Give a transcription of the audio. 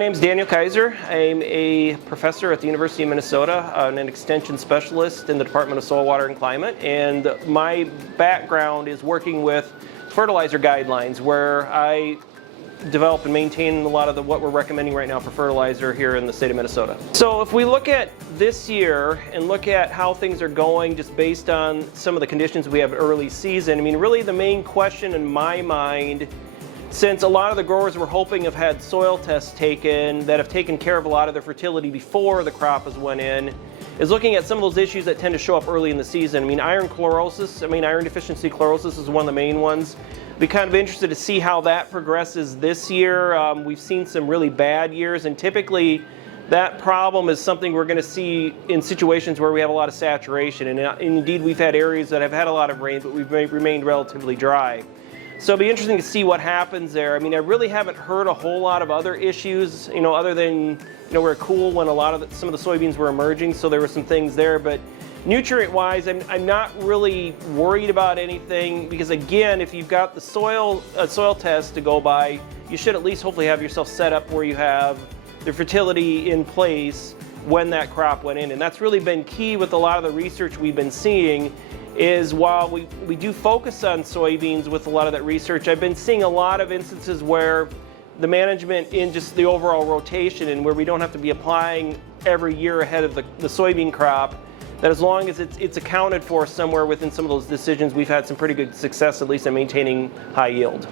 name is Daniel Kaiser. I'm a professor at the University of Minnesota. I'm an extension specialist in the Department of Soil, Water, and Climate. And my background is working with fertilizer guidelines, where I develop and maintain a lot of what we're recommending right now for fertilizer here in the state of Minnesota. So if we look at this year and look at how things are going just based on some of the conditions we have early season, I mean, really the main question in my mind, since a lot of the growers we're hoping have had soil tests taken that have taken care of a lot of their fertility before the crop has went in, is looking at some of those issues that tend to show up early in the season. I mean, iron deficiency chlorosis is one of the main ones. Be kind of interested to see how that progresses this year. We've seen some really bad years, and typically that problem is something we're going to see in situations where we have a lot of saturation. And indeed, we've had areas that have had a lot of rain, but we've remained relatively dry. So it'll be interesting to see what happens there. I mean, I really haven't heard a whole lot of other issues, other than, we're cool when some of the soybeans were emerging, so there were some things there. But nutrient-wise, I'm not really worried about anything, because again, if you've got the soil test to go by, you should at least hopefully have yourself set up where you have the fertility in place when that crop went in. And that's really been key with a lot of the research we've been seeing, is while we do focus on soybeans with a lot of that research, I've been seeing a lot of instances where the management in just the overall rotation, and where we don't have to be applying every year ahead of the soybean crop, that as long as it's accounted for somewhere within some of those decisions, we've had some pretty good success, at least in maintaining high yield.